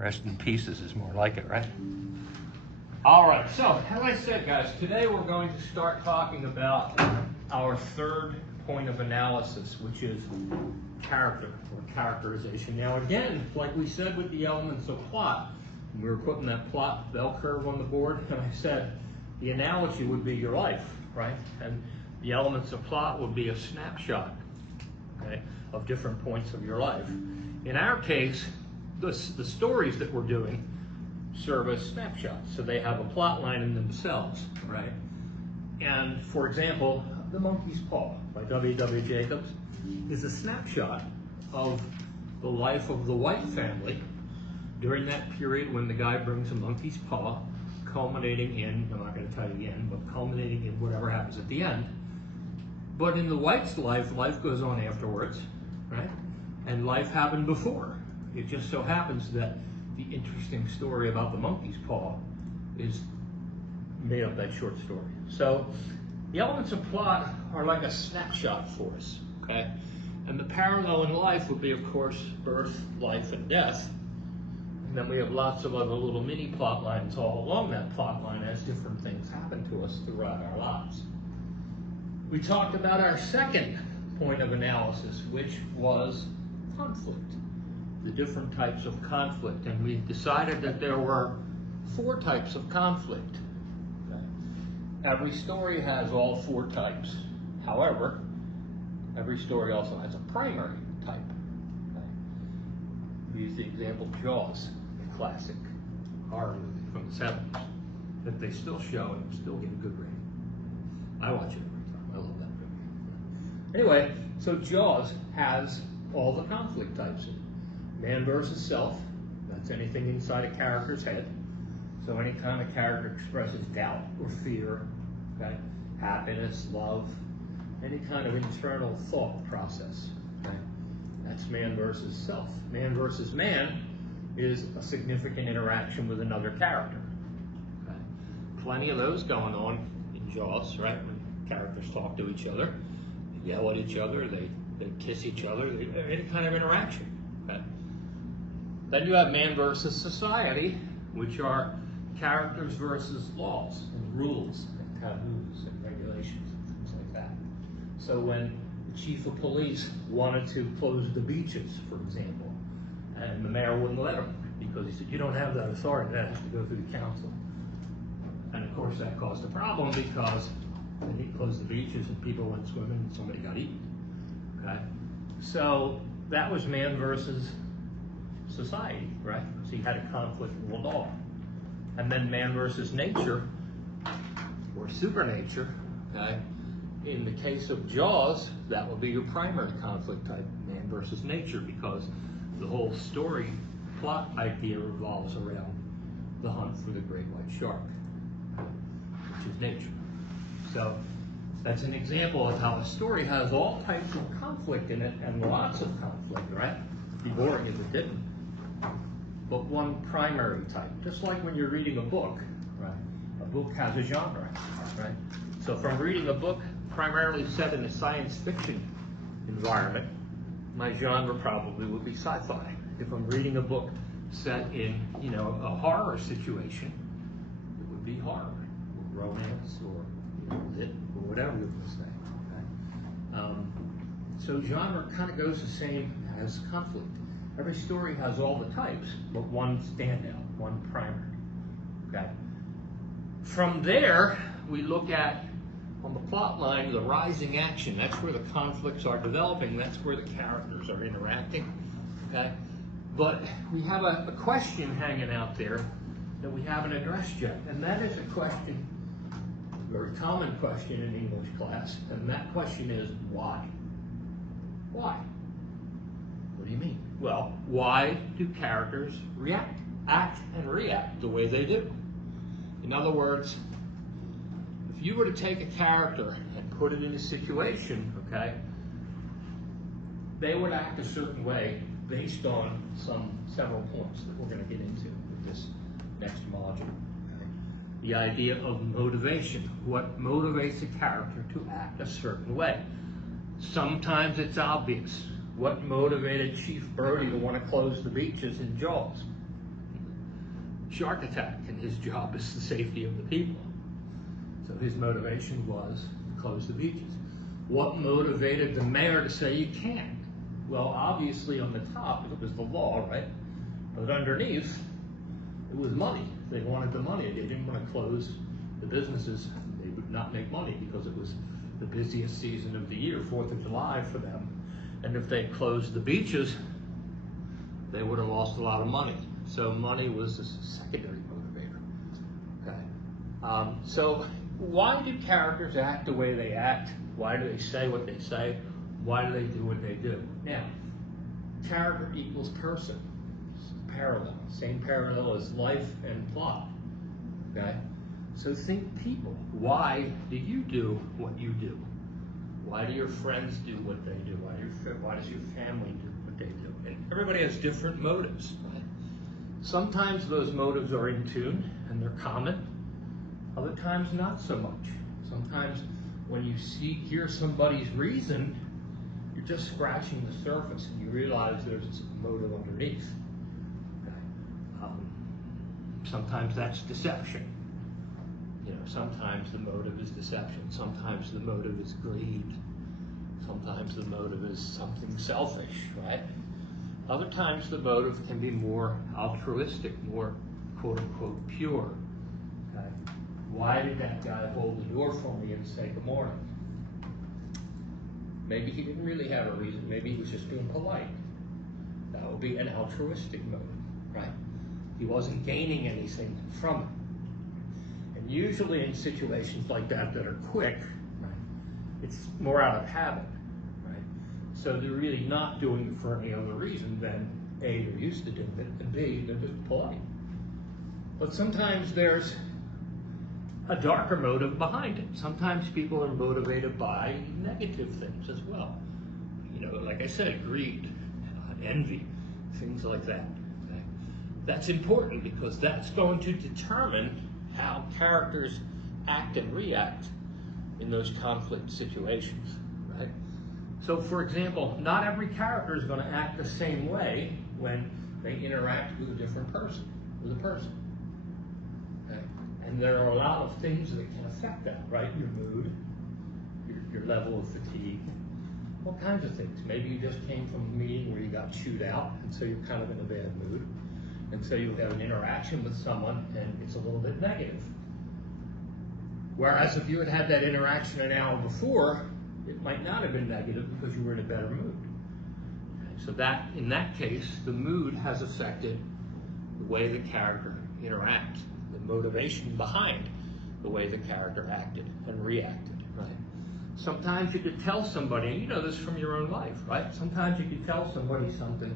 Rest in pieces is more like it, right? All right, so as I said, guys, today we're going to start talking about our third point of analysis, which is character or characterization. Now again, like we said with the elements of plot, we were putting that plot bell curve on the board, and I said the analogy would be your life, right? And the elements of plot would be a snapshot, okay, of different points of your life. In our case, the stories that we're doing serve as snapshots, so they have a plot line in themselves, right? And for example, The Monkey's Paw by W.W. Jacobs is a snapshot of the life of the White family during that period when the guy brings a monkey's paw, culminating in, I'm not going to tell you the end, but culminating in whatever happens at the end. But in the White's life, life goes on afterwards, right? And life happened before. It just so happens that the interesting story about the monkey's paw is made up that short story. So the elements of plot are like a snapshot for us, okay? And the parallel in life would be, of course, birth, life, and death. And then we have lots of other little mini plot lines all along that plot line as different things happen to us throughout our lives. We talked about our second point of analysis, which was conflict, the different types of conflict. And we decided that there were 4 types of conflict. Okay? Every story has all 4 types. However, every story also has a primary type. Okay? We use the example of Jaws, a classic horror movie from the 70s that they still show and still get a good rating. I watch it every time. I love that movie. Anyway, so Jaws has all the conflict types in it. Man versus self, that's anything inside a character's head. So any time a character expresses doubt or fear, okay, happiness, love, any kind of internal thought process, okay, that's man versus self. Man versus man is a significant interaction with another character. Okay? Plenty of those going on in Jaws, right? When characters talk to each other, they yell at each other, they kiss each other, any kind of interaction. Okay? Then you have man versus society, which are characters versus laws and rules and taboos and regulations and things like that. So when the chief of police wanted to close the beaches, for example, and the mayor wouldn't let him because he said, you don't have that authority, that has to go through the council. And of course that caused a problem because when he closed the beaches and people went swimming and somebody got eaten. Okay? So that was man versus society, right? So you had a conflict with law. And then man versus nature, or supernature, okay? In the case of Jaws, that would be your primary conflict type, man versus nature, because the whole story plot idea revolves around the hunt for the great white shark, which is nature. So that's an example of how a story has all types of conflict in it, and lots of conflict, right? It'd be boring if it didn't. But one primary type, just like when you're reading a book, right? A book has a genre, right? So from reading a book primarily set in a science fiction environment, my genre probably would be sci-fi. If I'm reading a book set in, you know, a horror situation, it would be horror, or romance, or lit, or whatever you want to say. Okay? So genre kind of goes the same as conflict. Every story has all the types, but one standout, one primary. Okay. From there, we look at, on the plot line, the rising action. That's where the conflicts are developing. That's where the characters are interacting. Okay. But we have a question hanging out there that we haven't addressed yet, and that is a question, a very common question in English class, and that question is why? Why? What do you mean? Well, why do characters act and react the way they do? In other words, if you were to take a character and put it in a situation, okay, they would act a certain way based on several points that we're going to get into with this next module. Okay? The idea of motivation. What motivates a character to act a certain way? Sometimes it's obvious. What motivated Chief Brody to want to close the beaches in Jaws? shark attack, and his job is the safety of the people. So his motivation was to close the beaches. What motivated the mayor to say you can't? Well, obviously on the top it was the law, right? But underneath it was money. They wanted the money. They didn't want to close the businesses. They would not make money because it was the busiest season of the year, 4th of July for them. And if they closed the beaches, they would have lost a lot of money. So money was a secondary motivator. Okay. So why do characters act the way they act? Why do they say what they say? Why do they do what they do? Now, character equals person. Parallel. Same parallel as life and plot. Okay? So think people. Why do you do what you do? Why do your friends do what they do? Why does your family do what they do? And everybody has different motives. Right? Sometimes those motives are in tune and they're common. Other times not so much. Sometimes when you hear somebody's reason, you're just scratching the surface and you realize there's a motive underneath. Okay? Sometimes that's deception. You know, sometimes the motive is deception. Sometimes the motive is greed. Sometimes the motive is something selfish, right? Other times the motive can be more altruistic, more quote-unquote pure. Okay? Why did that guy hold the door for me and say good morning? Maybe he didn't really have a reason. Maybe he was just being polite. That would be an altruistic motive, right? He wasn't gaining anything from it. And usually in situations like that are quick, right, it's more out of habit, right? So they're really not doing it for any other reason than A, they're used to doing it, and B, they're just polite. But sometimes there's a darker motive behind it. Sometimes people are motivated by negative things as well. You know, like I said, greed, envy, things like that. Okay? That's important because that's going to determine how characters act and react in those conflict situations, right? So for example, not every character is going to act the same way when they interact with a different person, okay? And there are a lot of things that can affect that, right? Your mood, your level of fatigue, all kinds of things. Maybe you just came from a meeting where you got chewed out, and so you're kind of in a bad mood. And so you have an interaction with someone, and it's a little bit negative. Whereas if you had had that interaction an hour before, it might not have been negative because you were in a better mood. Okay, so that, in that case, the mood has affected the way the character interacts, the motivation behind the way the character acted and reacted, right? Sometimes you could tell somebody, and you know this from your own life, right? Sometimes you could tell somebody something,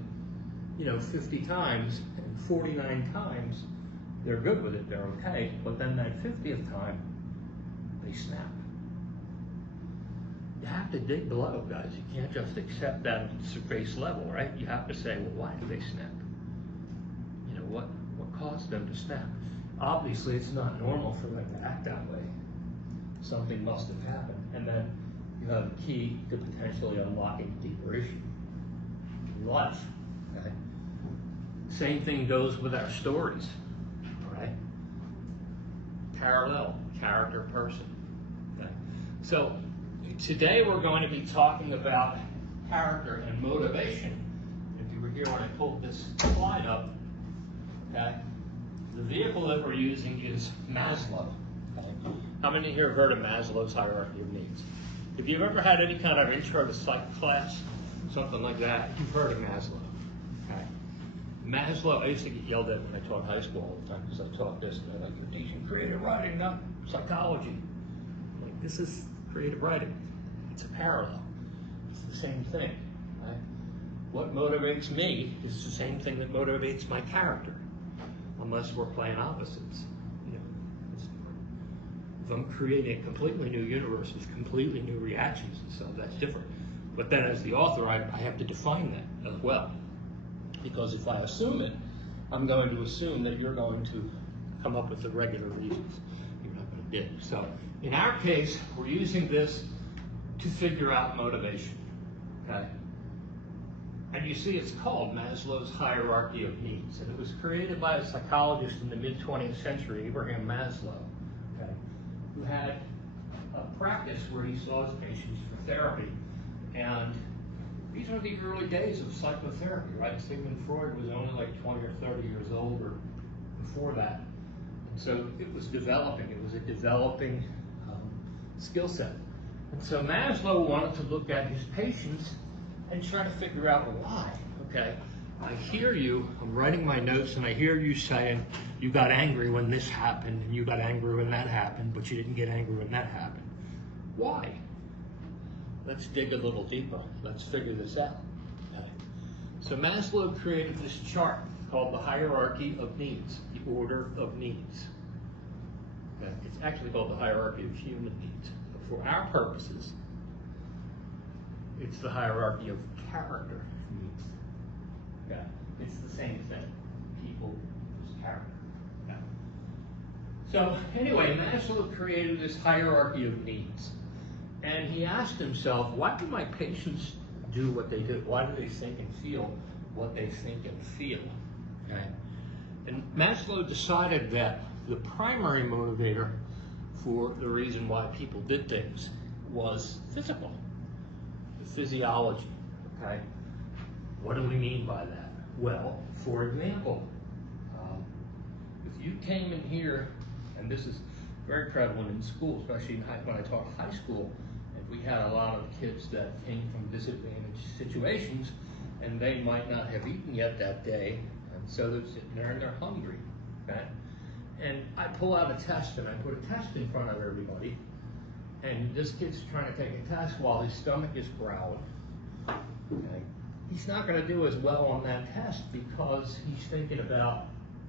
50 times, and 49 times they're good with it, they're okay, but then that 50th time, they snap. You have to dig below, guys. You can't just accept that at the surface level, right? You have to say, well, why do they snap? What caused them to snap? Obviously, it's not normal for them to act that way. Something must have happened. And then you have a key to potentially unlocking a deeper issue in life, okay? Same thing goes with our stories, right? Parallel, character, person, okay? So today we're going to be talking about character and motivation. If you were here when I pulled this slide up, okay, the vehicle that we're using is Maslow. Okay? How many here have heard of Maslow's hierarchy of needs? If you've ever had any kind of intro to psych class, something like that, you've heard of Maslow. Okay? Maslow, I used to get yelled at when I taught high school all the time because I taught this, and they're like, you're teaching creative writing, not psychology. I'm like, this is creative writing. It's a parallel. It's the same thing. Right? What motivates me is the same thing that motivates my character, unless we're playing opposites. If I'm creating a completely new universe with completely new reactions and stuff, that's different. But then as the author, I have to define that as well. Because if I assume it, I'm going to assume that you're going to come up with the regular reasons you're not going to dig. So in our case, we're using this to figure out motivation, okay? And you see it's called Maslow's hierarchy of needs. And it was created by a psychologist in the mid-20th century, Abraham Maslow, okay, who had a practice where he saw his patients for therapy. And these are the early days of psychotherapy, right? Sigmund Freud was only like 20 or 30 years old or before that. And so it was developing. It was a developing skill set. And so Maslow wanted to look at his patients and try to figure out why. Okay, I hear you, I'm writing my notes, and I hear you saying you got angry when this happened, and you got angry when that happened, but you didn't get angry when that happened. Why? Let's dig a little deeper. Let's figure this out. Okay. So Maslow created this chart called the hierarchy of needs, the order of needs. Okay. It's actually called the hierarchy of human needs. But for our purposes, it's the hierarchy of character needs. Okay. It's the same thing. People is character. Okay. So anyway, Maslow created this hierarchy of needs. And he asked himself, why do my patients do what they do? Why do they think and feel what they think and feel? Okay. And Maslow decided that the primary motivator for the reason why people did things was physical, the physiology. Okay. What do we mean by that? Well, for example, if you came in here, and this is very prevalent in school, especially when I taught high school, and we had a lot of kids that came from disadvantaged situations, and they might not have eaten yet that day, and so they're sitting there and they're hungry, okay? And I pull out a test, and I put a test in front of everybody, and this kid's trying to take a test while his stomach is growling, okay? He's not going to do as well on that test because he's thinking about,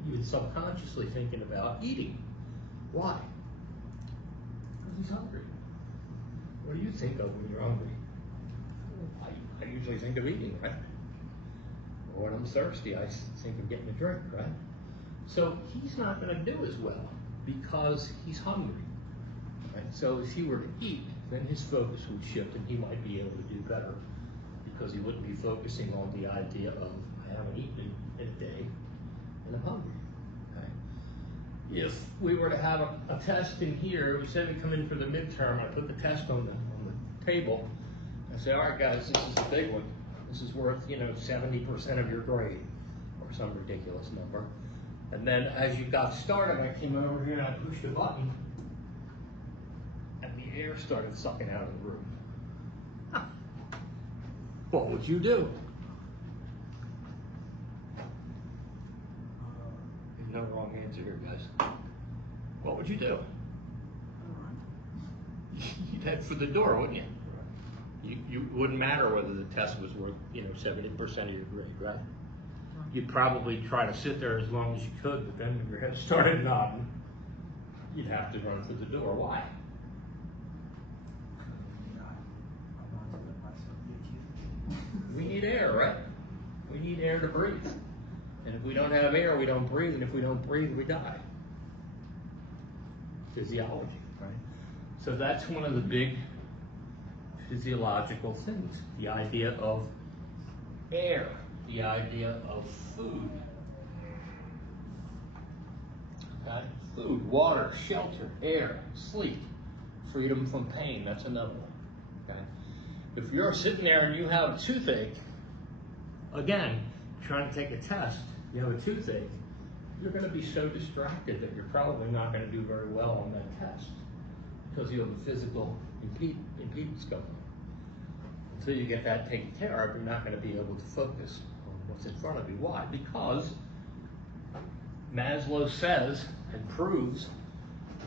even subconsciously thinking about eating. Why? Because he's hungry. What do you think of when you're hungry? I usually think of eating, right? Or when I'm thirsty, I think of getting a drink, right? So he's not going to do as well because he's hungry, right? So if he were to eat, then his focus would shift and he might be able to do better because he wouldn't be focusing on the idea of, I haven't eaten in a day and I'm hungry. If we were to have a test in here, we said we come in for the midterm, I put the test on the table, I say, all right guys, this is a big one. This is worth, 70% of your grade, or some ridiculous number. And then as you got started, I came over here and I pushed a button, and the air started sucking out of the room. What would you do? There's no wrong answer here, guys. What would you do? You'd head for the door, wouldn't you? You wouldn't matter whether the test was worth, 70% of your grade, right? You'd probably try to sit there as long as you could, but then when your head started nodding, you'd have to run for the door. Why? We need air, right? We need air to breathe. And if we don't have air, we don't breathe. And if we don't breathe, we die. Physiology, right? So that's one of the big physiological things. The idea of air, the idea of food. Okay? Food, water, shelter, air, sleep, freedom from pain. That's another one. Okay? If you're sitting there and you have a toothache, again, trying to take a test, you have a toothache, you're going to be so distracted that you're probably not going to do very well on that test because you have a physical impedance going on. Until you get that taken care of, you're not going to be able to focus on what's in front of you. Why? Because Maslow says and proves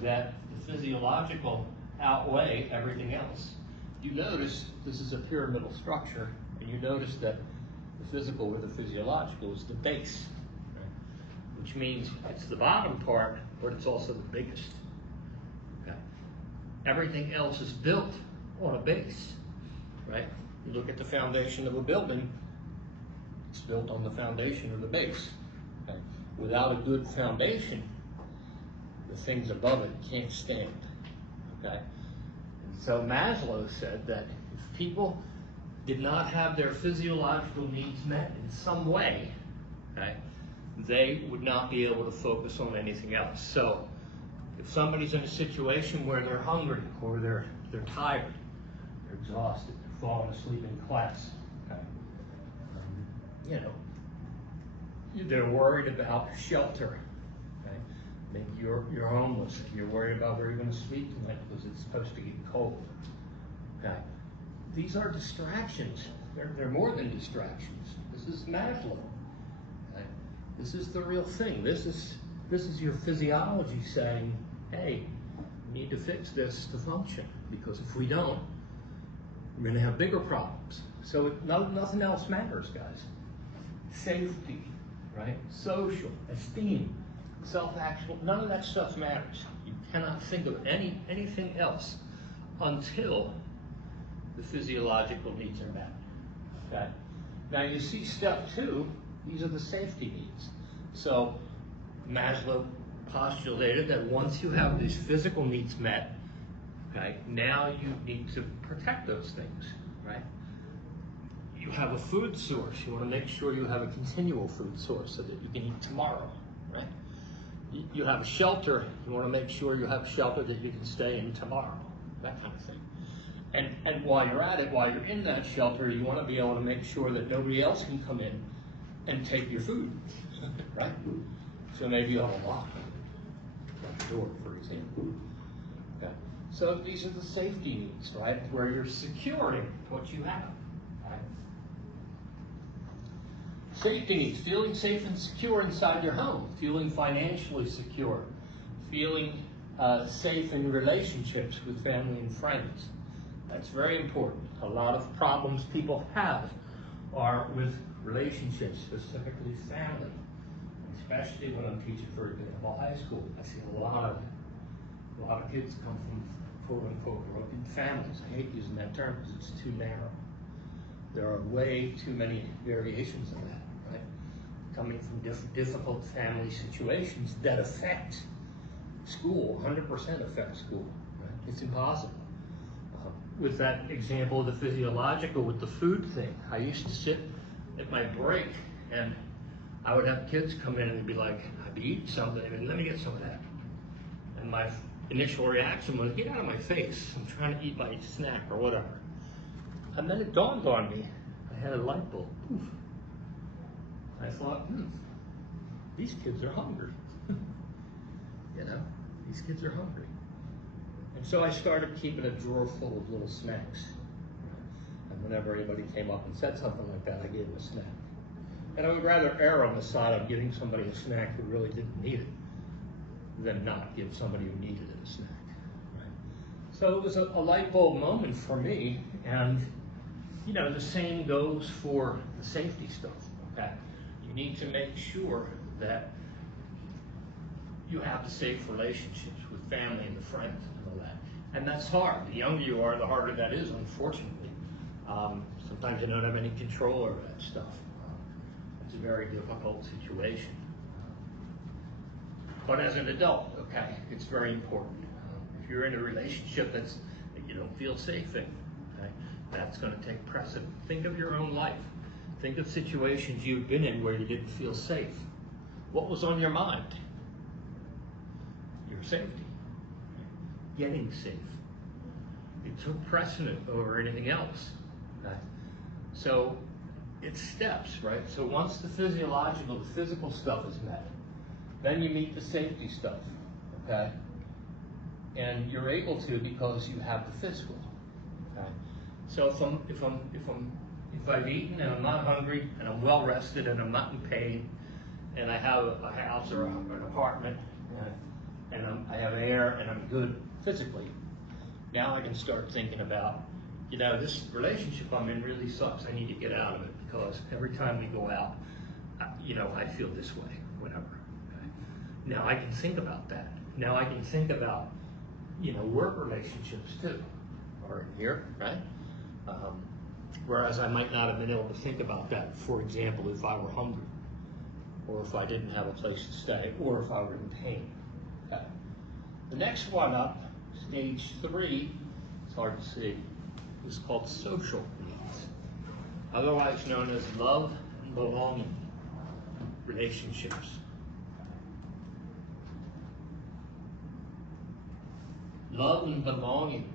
that the physiological outweigh everything else. You notice this is a pyramidal structure, and you notice that the physical or the physiological is the base, right? Which means it's the bottom part, but it's also the biggest. Okay. Everything else is built on a base, right? You look at the foundation of a building, it's built on the foundation of the base. Okay. Without a good foundation, the things above it can't stand. Okay. So Maslow said that if people did not have their physiological needs met in some way, okay, they would not be able to focus on anything else. So if somebody's in a situation where they're hungry or they're tired, they're exhausted, they're falling asleep in class, okay, you know, they're worried about shelter. Okay? Maybe you're homeless. You're worried about where you're going to sleep tonight because it's supposed to get cold. Okay? These are distractions. They're more than distractions. This is Maslow. Okay? This is the real thing. This is your physiology saying, hey, we need to fix this to function, because if we don't, we're going to have bigger problems. So nothing else matters, guys. Safety, right? Social, esteem, self-actual, none of that stuff matters. You cannot think of anything else until the physiological needs are met. Okay? Now you see step 2, these are the safety needs. So Maslow postulated that once you have these physical needs met, okay, now you need to protect those things, right? You have a food source. You want to make sure you have a continual food source so that you can eat tomorrow, right? You have a shelter. You want to make sure you have shelter that you can stay in tomorrow, that kind of thing. And while you're at it, while you're in that shelter, you want to be able to make sure that nobody else can come in and take your food, right? So maybe you have a lock on the door, for example. Okay. So these are the safety needs, right? Where you're securing what you have. Right? Safety needs, feeling safe and secure inside your home, feeling financially secure, feeling safe in relationships with family and friends. That's very important. A lot of problems people have are with relationships, specifically family. Especially when I'm teaching, for example, high school. I see a lot of kids come from quote-unquote broken families. I hate using that term because it's too narrow. There are way too many variations of that, right? Coming from difficult family situations that affect school, 100% affect school, right? It's impossible. With that example of the physiological, with the food thing, I used to sit at my break and I would have kids come in and they'd be like, I'd be eating something, and let me get some of that. And my initial reaction was, get out of my face, I'm trying to eat my snack or whatever. And then it dawned on me, I had a light bulb. Poof. I thought, these kids are hungry. You know, these kids are hungry. And so I started keeping a drawer full of little snacks. And whenever anybody came up and said something like that, I gave them a snack. And I would rather err on the side of giving somebody a snack who really didn't need it than not give somebody who needed it a snack. Right? So it was a light bulb moment for me, and you know, the same goes for the safety stuff. Okay? You need to make sure that you have the safe relationships with family and the friends and all that. And that's hard. The younger you are, the harder that is, unfortunately. Sometimes you don't have any control over that stuff. It's a very difficult situation. But as an adult, okay, it's very important. If you're in a relationship that you don't feel safe in, okay, that's going to take precedent. Think of your own life. Think of situations you've been in where you didn't feel safe. What was on your mind? Your safety. Getting safe. It took precedent over anything else. Okay? So it's steps, right? So once the physiological, the physical stuff is met, then you meet the safety stuff, okay? And you're able to because you have the physical, okay? So if I've eaten and I'm not hungry and I'm well rested and I'm not in pain and I have a house or an apartment and I have air and I'm good physically, now I can start thinking about, you know, this relationship I'm in really sucks. I need to get out of it because every time we go out, you know, I feel this way, whatever. Okay? Now I can think about that. Now I can think about, you know, work relationships too, or here, right? Whereas I might not have been able to think about that, for example, if I were hungry, or if I didn't have a place to stay, or if I were in pain. Okay. The next one up, stage 3, it's hard to see, is called social needs. otherwise known as love and belonging relationships. Love and belonging,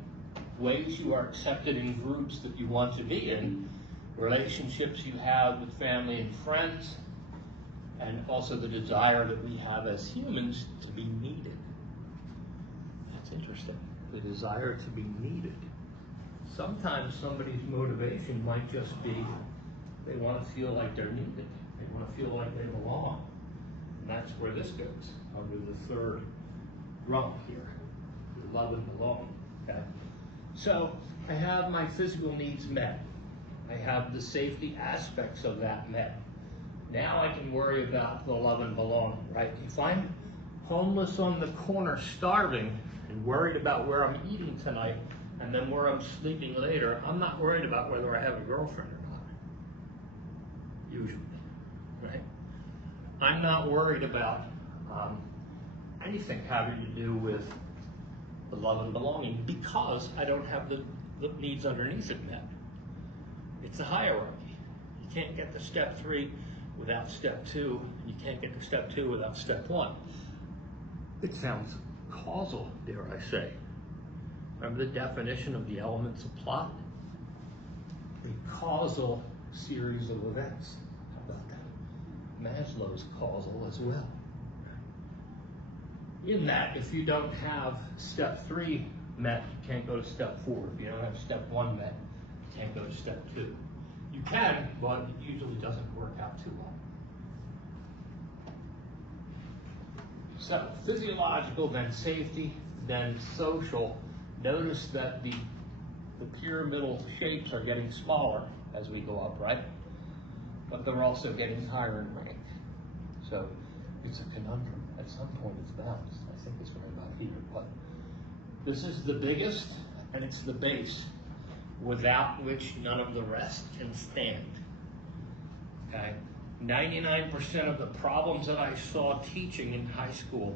ways you are accepted in groups that you want to be in, relationships you have with family and friends, and also the desire that we have as humans to be needed. That's interesting. The desire to be needed. Sometimes somebody's motivation might just be they want to feel like they're needed. They want to feel like they belong. And that's where this goes, under the third rung here, love and belonging. Okay? So I have my physical needs met. I have the safety aspects of that met. Now I can worry about the love and belonging, right? If I'm homeless on the corner starving and worried about where I'm eating tonight and then where I'm sleeping later, I'm not worried about whether I have a girlfriend or not, usually, right? I'm not worried about anything having to do with the love and belonging because I don't have the needs underneath it met. It's a hierarchy. You can't get to step 3 without step 2, and you can't get to step 2 without step 1. It sounds causal, dare I say. Remember the definition of the elements of plot? A causal series of events. How about that? Maslow's causal as well. In that, if you don't have step 3 met, you can't go to step 4. If you don't have step 1 met, you can't go to step 2. You can, but it usually doesn't work out too well. So, physiological, then safety, then social. Notice that the pyramidal shapes are getting smaller as we go up, right? But they're also getting higher in rank. So, it's a conundrum. At some point it's balanced. I think it's right about here. But this is the biggest, and it's the base, without which none of the rest can stand. Okay? 99% of the problems that I saw teaching in high school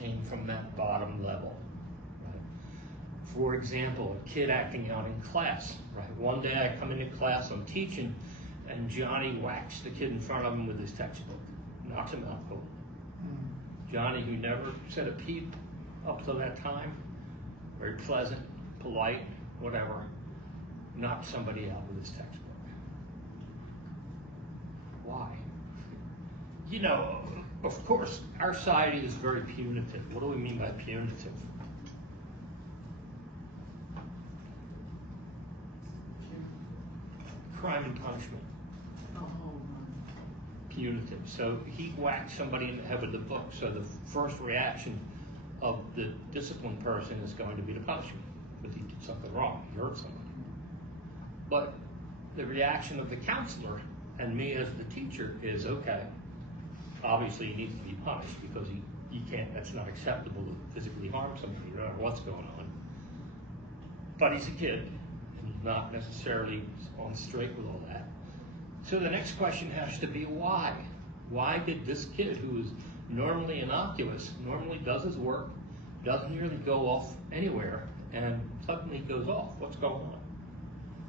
came from that bottom level. Right? For example, a kid acting out in class. Right? One day I come into class, I'm teaching, and Johnny whacks the kid in front of him with his textbook, knocks him out cold. Johnny, who never said a peep up to that time, very pleasant, polite, whatever, knocked somebody out with his textbook. Why? You know, of course, our society is very punitive. What do we mean by punitive? Crime and punishment. Punitive. So he whacked somebody in the head with the book, so the first reaction of the disciplined person is going to be to punish him because he did something wrong, he hurt somebody. But the reaction of the counselor and me as the teacher is, okay, obviously he needs to be punished because you can't, that's not acceptable to physically harm somebody, no matter what's going on. But he's a kid, and he's not necessarily on straight with all that. So the next question has to be why? Why did this kid, who is normally innocuous, normally does his work, doesn't really go off anywhere, and suddenly goes off? What's going on?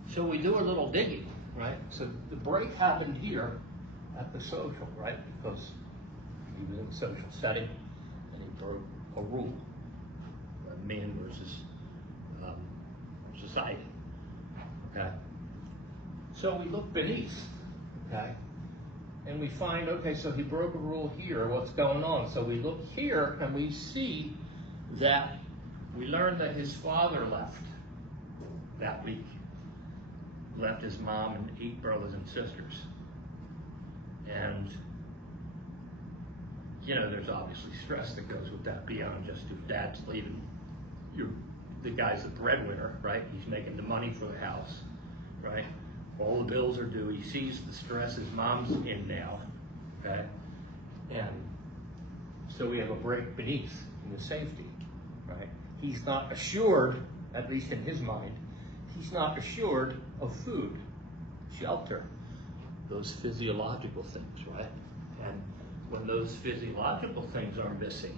So we do a little digging, right? So the break happened here at the social, right? Because he was in a social setting and he broke a rule, man versus society, okay? So we look beneath, okay? And we find, okay, so he broke a rule here, what's going on? So we look here and we see that we learned that his father left that week. Left his mom and 8 brothers and sisters. And, you know, there's obviously stress that goes with that beyond just if dad's leaving. The guy's the breadwinner, right? He's making the money for the house, right? All the bills are due. He sees the stress his mom's in now, okay? And so we have a break beneath in the safety, right? He's not assured, at least in his mind, he's not assured of food, shelter, those physiological things, right? And when those physiological things are missing,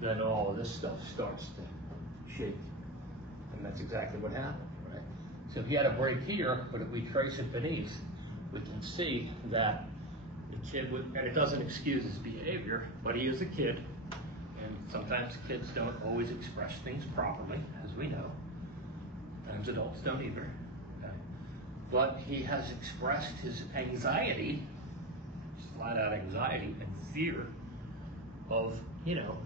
then all of this stuff starts to shake. And that's exactly what happened, right? So he had a break here, but if we trace it beneath, we can see that the kid would, and it doesn't excuse his behavior, but he is a kid, and sometimes kids don't always express things properly, as we know. Sometimes adults don't either. Okay? But he has expressed his anxiety, flat out anxiety and fear of, you know,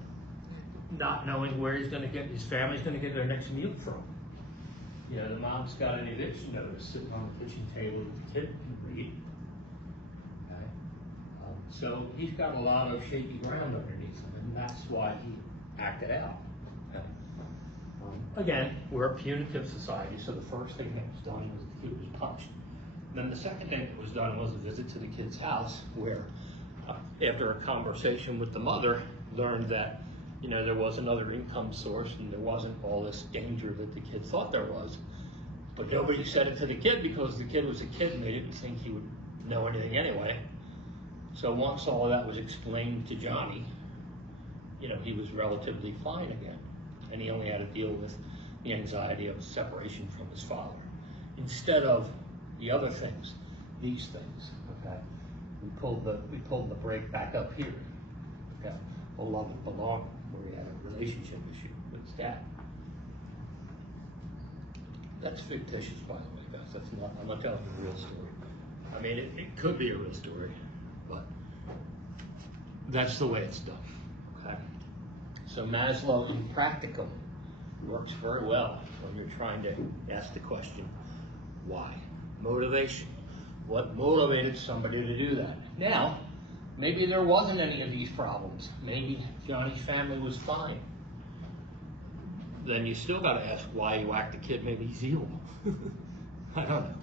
not knowing where he's going to get, his family's going to get their next meal from. You know, the mom's got an eviction notice sitting on the kitchen table that the kid can read. Okay? So he's got a lot of shaky ground underneath him, and that's why he acted out. Okay? Again, we're a punitive society, so the first thing that was done was the kid was punched. Then the second thing that was done was a visit to the kid's house, where after a conversation with the mother, learned that, you know, there was another income source and there wasn't all this danger that the kid thought there was. But nobody said it to the kid because the kid was a kid and they didn't think he would know anything anyway. So once all of that was explained to Johnny, you know, he was relatively fine again. And he only had to deal with the anxiety of separation from his father. Instead of the other things, these things, okay? We pulled the brake back up here, okay? A love and belonging, where we had a relationship issue with his dad. That's fictitious, by the way, guys. That's not, I'm not telling you a real story. I mean, it could be a real story, but that's the way it's done, okay? So Maslow, in practical, works very well when you're trying to ask the question, why? Motivation. What motivated somebody to do that? Now, maybe there wasn't any of these problems. Maybe Johnny's family was fine. Then you still got to ask why you whacked the kid. Maybe he's evil. I don't know.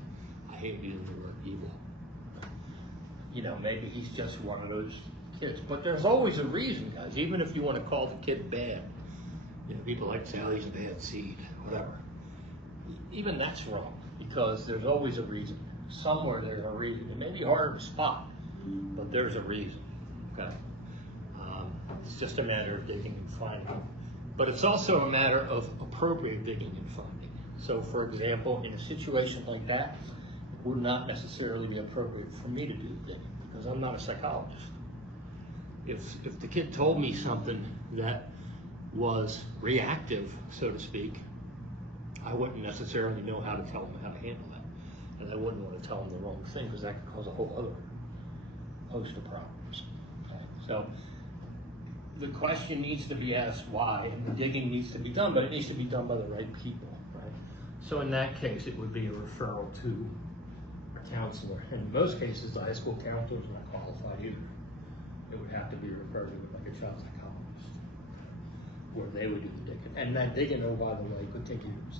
I hate using the word evil. You know, maybe he's just one of those kids. But there's always a reason, guys. Even if you want to call the kid bad. You know, people like to say, oh, he's a bad seed, whatever. Even that's wrong, because there's always a reason. Somewhere there's a reason. It may be harder to spot, but there's a reason. Okay? It's just a matter of digging and finding. But it's also a matter of appropriate digging and finding. So, for example, in a situation like that, it would not necessarily be appropriate for me to do the digging, because I'm not a psychologist. If the kid told me something that was reactive, so to speak, I wouldn't necessarily know how to tell them how to handle that. And I wouldn't want to tell them the wrong thing, because that could cause a whole other host of problems. Okay? So the question needs to be asked why, and the digging needs to be done, but it needs to be done by the right people, right? So in that case, it would be a referral to a counselor. And in most cases, the high school counselor is not qualified either. It would have to be referred to like a child psychologist, where they would do the digging. And that digging, oh, by the way, could take years.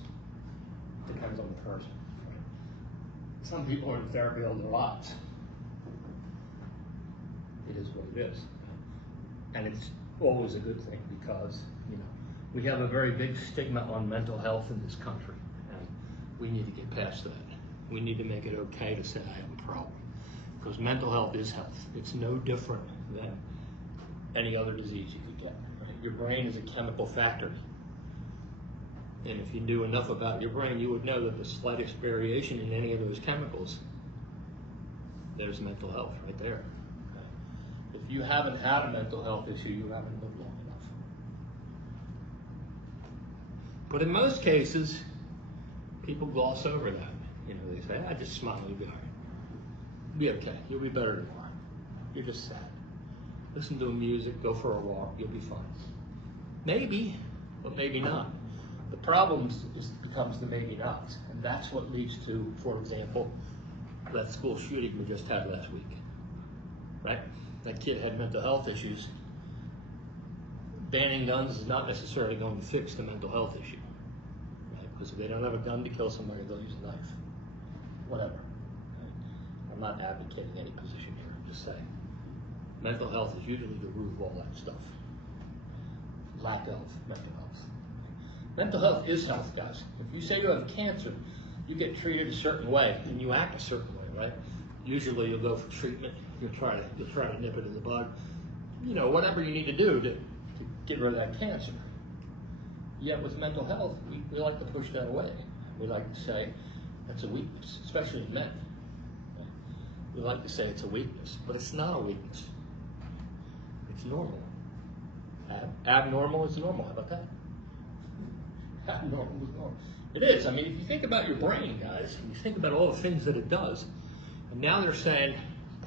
Depends on the person. Right? Some people are in therapy all their lives. It is what it is. And it's always a good thing, because, you know, we have a very big stigma on mental health in this country, and we need to get past that. We need to make it okay to say I have a problem, because mental health is health. It's no different than any other disease you could get. Right? Your brain is a chemical factory, and if you knew enough about your brain, you would know that the slightest variation in any of those chemicals, there's mental health right there. If you haven't had a mental health issue, you haven't lived long enough. But in most cases, people gloss over that. You know, they say, I just smile, you'll be all right. Be okay, you'll be better tomorrow. You're just sad. Listen to music, go for a walk, you'll be fine. Maybe, but maybe not. The problem becomes the maybe not. And that's what leads to, for example, that school shooting we just had last week. Right? That kid had mental health issues. Banning guns is not necessarily going to fix the mental health issue. Right? Because if they don't have a gun to kill somebody, they'll use a knife. Whatever. Right? I'm not advocating any position here. I'm just saying. Mental health is usually the root of all that stuff. Lack of mental health. Mental health is health, guys. If you say you have cancer, you get treated a certain way, and you act a certain way, right? Usually you'll go for treatment. You'll try to nip it in the bud. You know, whatever you need to do to get rid of that cancer. Yet with mental health, we like to push that away. We like to say, That's a weakness, especially in men. We like to say it's a weakness, but it's not a weakness. It's normal. Abnormal is normal. How about that? Abnormal is normal. It is. I mean, if you think about your brain, guys, and you think about all the things that it does, and now they're saying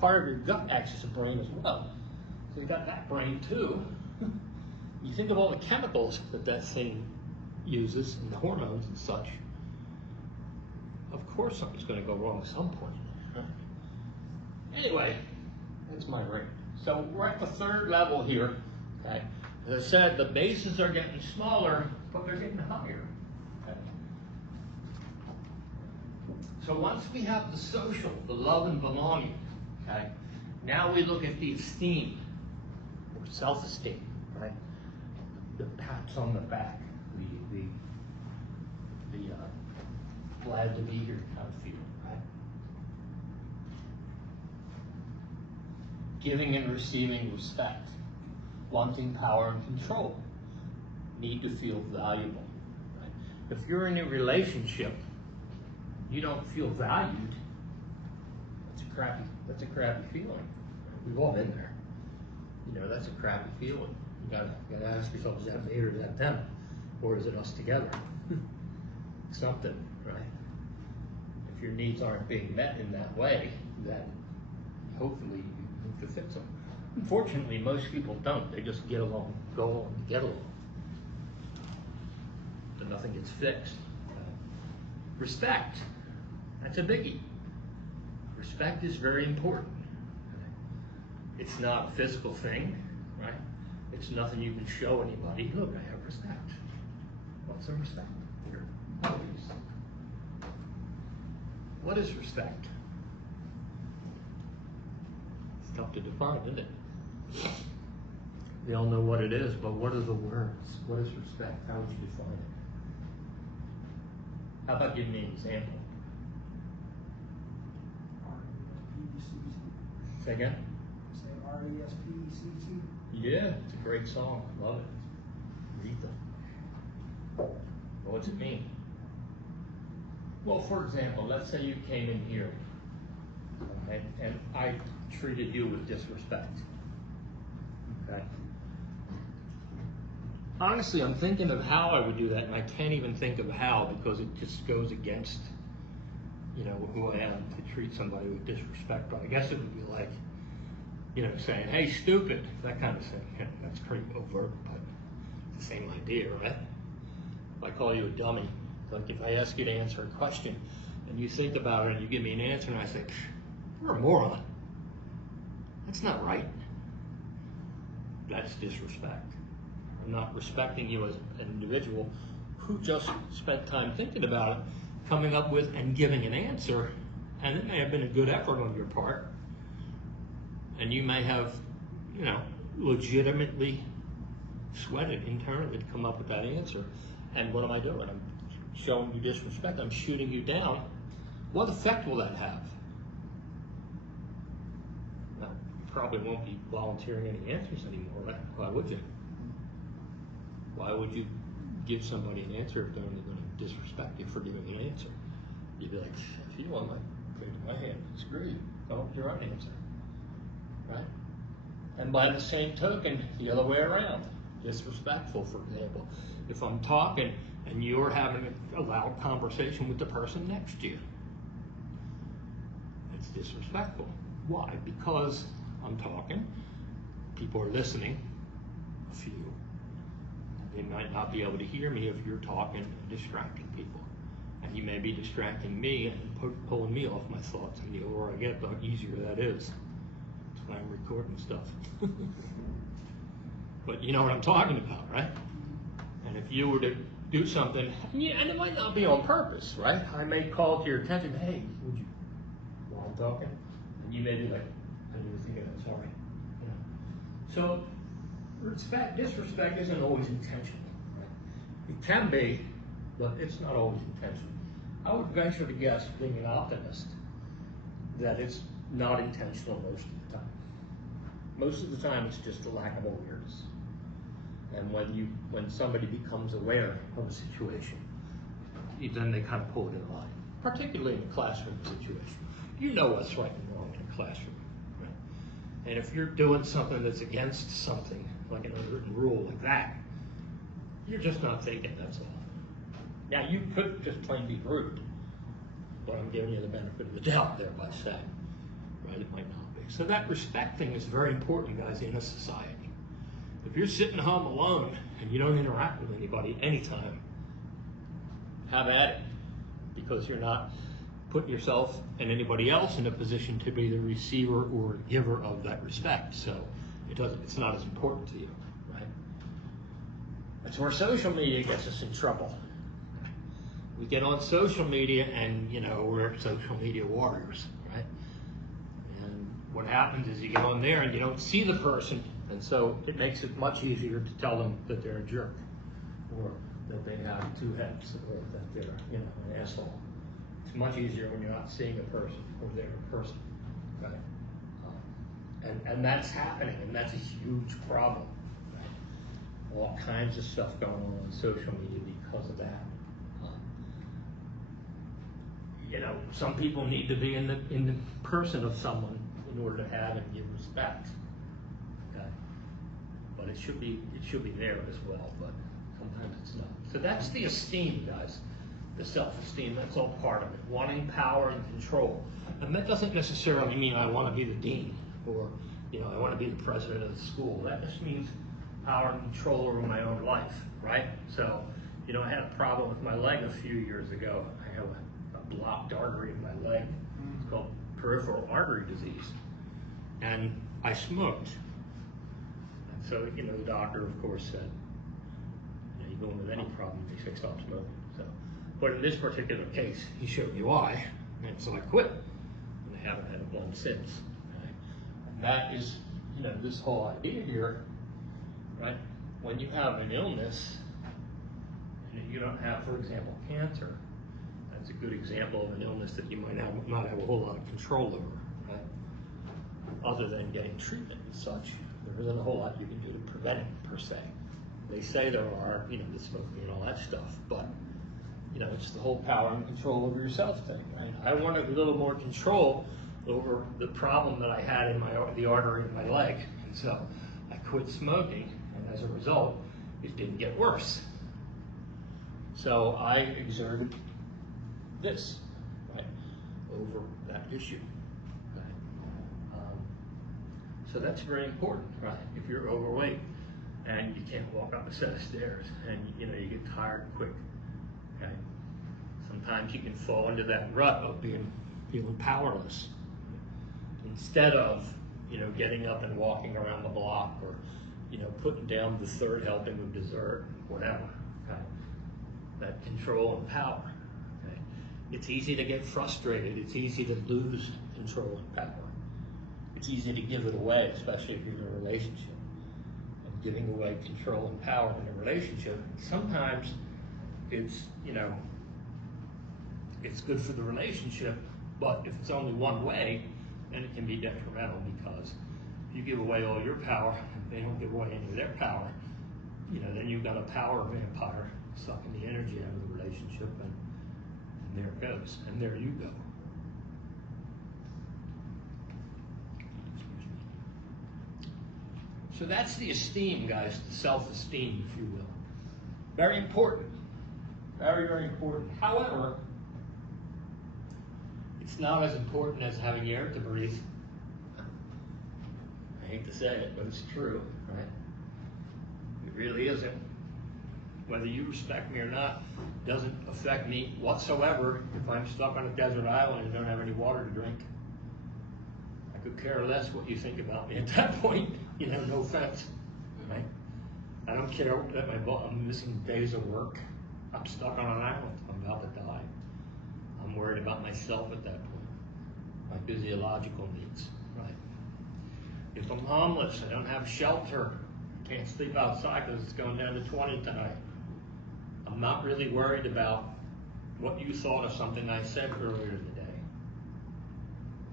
part of your gut acts as a brain as well. So you got that brain too. You think of all the chemicals that that thing uses and the hormones and such. Of course something's going to go wrong at some point. Anyway, that's my brain. So we're at the third level here. Okay. As I said, the bases are getting smaller, but they're getting higher. Okay. So once we have the social, the love and belonging, okay, now we look at the esteem or self-esteem, right? The pats on the back, the glad to be here kind of feel, right? Giving and receiving respect, wanting power and control, need to feel valuable, right? If you're in a relationship, you don't feel valued, that's a crappy feeling. We've all been there. You know, that's a crappy feeling. You gotta ask yourself, is that me or is that them? Or is it us together? Something, right? If your needs aren't being met in that way, then hopefully you move to fix them. Unfortunately, most people don't. They just get along, go along, get along. But nothing gets fixed. Respect, that's a biggie. Respect is very important. It's not a physical thing, right? It's nothing you can show anybody. Look, I have respect. What's the respect here? What is respect? It's tough to define, isn't it? We all know what it is, but what are the words? What is respect? How would you define it? How about giving me an example? Say again? Say R-E-S-P-E-C-T. Yeah, it's a great song. I love it. Rita. Well, what's it mean? Well, for example, let's say you came in here, okay, and I treated you with disrespect. Okay. Honestly, I'm thinking of how I would do that, and I can't even think of how because it just goes against, you know, who I am to treat somebody with disrespect. But I guess it would be like, you know, saying, "Hey, stupid," that kind of thing. That's pretty overt, but it's the same idea, right? If I call you a dummy, like if I ask you to answer a question and you think about it and you give me an answer and I say, "You're a moron," that's not right. That's disrespect. I'm not respecting you as an individual who just spent time thinking about it, coming up with and giving an answer, and it may have been a good effort on your part, and you may have, you know, legitimately sweated internally to come up with that answer. And what am I doing? I'm showing you disrespect. I'm shooting you down. What effect will that have? Well, you probably won't be volunteering any answers anymore, right? Why would you? Why would you give somebody an answer if they're only going to disrespect you for giving an answer? You'd be like, if you want my hand, disagree. Come up with your own answer, right? And by the same token, the other way around, disrespectful, for example. If I'm talking and you're having a loud conversation with the person next to you, it's disrespectful. Why? Because I'm talking, people are listening, a few. They might not be able to hear me if you're talking and distracting people. And you may be distracting me and pulling me off my thoughts. And the older I get, the easier that is. That's why I'm recording stuff. But you know what I'm talking about, right? And if you were to do something, and it might not be on purpose, right? I may call to your attention, "Hey, would you," while I'm talking, and you may be like, "I didn't even think of that, sorry." You know? So disrespect isn't always intentional, right? It can be, but it's not always intentional. I would venture to guess, being an optimist, that it's not intentional most of the time. Most of the time, it's just a lack of awareness. And when somebody becomes aware of a situation, then they kind of pull it in line. particularly in a classroom situation. You know what's right and wrong in a classroom. Right? And if you're doing something that's against something, like an unwritten rule like that, you're just not thinking, that's all. Now, you could just plain be rude, but I'm giving you the benefit of the doubt there by saying, right, it might not be. So that respect thing is very important, guys, in a society. If you're sitting home alone and you don't interact with anybody anytime, have at it, because you're not putting yourself and anybody else in a position to be the receiver or giver of that respect. So it's not as important to you, right? That's where social media gets us in trouble. We get on social media and, we're social media warriors, right? And what happens is you get on there and you don't see the person, and so it makes it much easier to tell them that they're a jerk, or that they have two heads, or that they're, an asshole. It's much easier when you're not seeing a person, or they're a person, right? And that's happening, and that's a huge problem, right? All kinds of stuff going on social media because of that. Some people need to be in the person of someone in order to have and give respect. Okay, but it should be there as well. But sometimes it's not. So that's the esteem, guys. The self-esteem. That's all part of it. Wanting power and control, and that doesn't necessarily mean I want to be the dean or I want to be the president of the school. That just means power and control over my own life, right? So, I had a problem with my leg a few years ago. I have a blocked artery in my leg. It's called peripheral artery disease. And I smoked. And so, the doctor, of course, said, you go in with any problem, they say stop smoking. So, but in this particular case, he showed me why. And so I quit. And I haven't had a blunt since. Right? And that is, this whole idea here, right? When you have an illness, and you don't have, for example, cancer, that's a good example of an illness that you might not have a whole lot of control over, right? Other than getting treatment and such. There isn't a whole lot you can do to prevent it, per se. They say there are, the smoking and all that stuff, but, it's the whole power and control over yourself thing, right? I wanted a little more control over the problem that I had in the artery in my leg, and so I quit smoking, and as a result, it didn't get worse. So I exerted this, right, over that issue. Right? So that's very important, right? If you're overweight and you can't walk up a set of stairs, and you get tired quick, okay? Sometimes you can fall into that rut of feeling powerless instead of getting up and walking around the block, or putting down the third helping of dessert, whatever. Okay? That control and power. Okay? It's easy to get frustrated. It's easy to lose control and power. It's easy to give it away, especially if you're in a relationship. And giving away control and power in a relationship, sometimes it's, it's good for the relationship, but if it's only one way, then it can be detrimental, because if you give away all your power, and they don't give away any of their power, then you've got a power vampire sucking the energy out of the relationship, and there it goes, and there you go. So that's the esteem, guys, the self-esteem, if you will. Very important. Very, very important. However, it's not as important as having air to breathe. I hate to say it, but it's true, right? It really isn't. Whether you respect me or not doesn't affect me whatsoever if I'm stuck on a desert island and don't have any water to drink. I could care less what you think about me at that point. No offense, right? I don't care that I'm missing days of work. I'm stuck on an island. I'm about to die. I'm worried about myself at that point. My physiological needs, right? If I'm homeless, I don't have shelter, can't sleep outside because it's going down to 20 tonight, I'm not really worried about what you thought of something I said earlier today.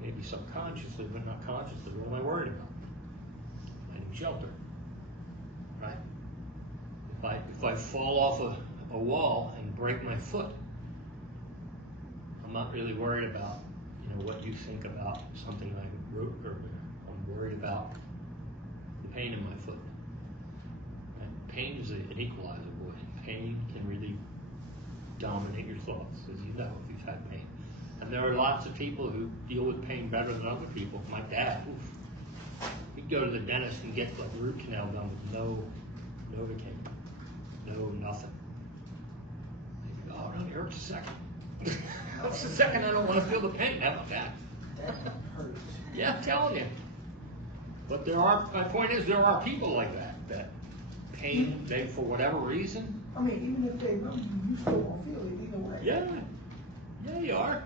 Maybe subconsciously, but not consciously. What am I worried about? I need shelter, right? If I fall off a wall and break my foot, I'm not really worried about, what you think about something like wrote earlier. I'm worried about the pain in my foot. And pain is an equalizer, boy. Pain can really dominate your thoughts, as you know, if you've had pain. And there are lots of people who deal with pain better than other people. My dad, he'd go to the dentist and get like root canal done with no Novocaine, no nothing. He'd go, oh, it only hurts a second. That's the second I don't want to feel the pain. How about that? That hurts. Yeah, I'm telling you. But my point is, there are people like that pain, they, for whatever reason. I mean, even if they rub you still won't feel it either way. Yeah, you are.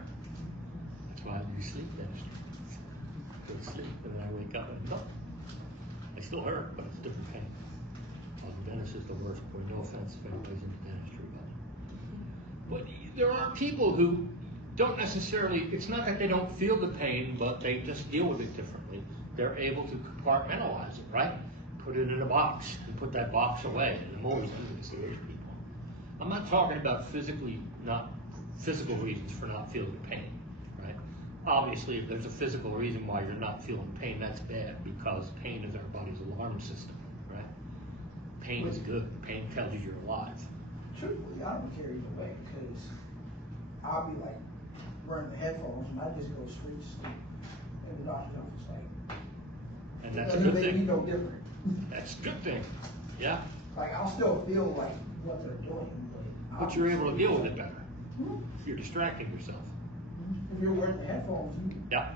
That's why I do sleep dentistry. Go to sleep, and then I wake up and no. I still hurt, but it's a different pain. The dentist is the worst. Boy, no offense if anybody's into dentistry, but there are people who don't necessarily, it's not that they don't feel the pain, but they just deal with it differently. They're able to compartmentalize it, right? Put it in a box and put that box away. And I'm always looking to those people. I'm not talking about not physical reasons for not feeling pain, right? Obviously, if there's a physical reason why you're not feeling pain, that's bad, because pain is our body's alarm system, right? Pain is good. Pain tells you you're alive. Truthfully, I don't care either way, because I'll be like wearing the headphones and I just go straight to sleep. And the doctor's office like, and that's a doesn't good make me thing. no different. That's a good thing. Yeah. Like, I'll still feel like what they're doing, But you're able to deal with it better. Hmm? You're distracting yourself. If you're wearing the headphones, Yeah.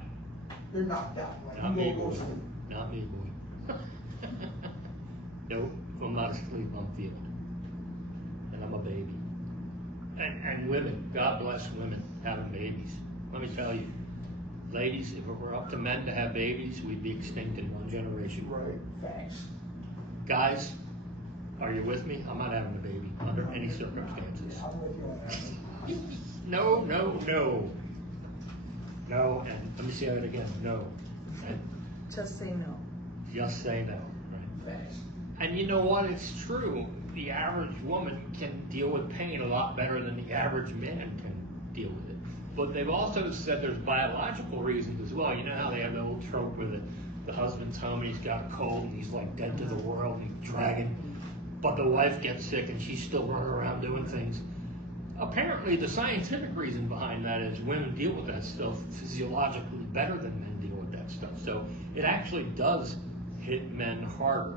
you're knocked out. Like, Not you me, won't go boy. to sleep. Not me, boy. Nope. If I'm not asleep, I'm feeling it. And I'm a baby. And women, God bless women having babies. Let me tell you, ladies, if it were up to men to have babies, we'd be extinct in one generation. Right. Facts. Guys, are you with me? I'm not having a baby under any circumstances. I'm with you on that. No, no, no. No, and let me say that again, no. And Just say no. just say no, right? Facts. And you know what? It's true. The average woman can deal with pain a lot better than the average man can deal with it. But they've also said there's biological reasons as well. You know how they have the old trope where the husband's home and he's got a cold and he's like dead to the world and he's dragging, but the wife gets sick and she's still running around doing things. Apparently the scientific reason behind that is women deal with that stuff physiologically better than men deal with that stuff. So it actually does hit men harder.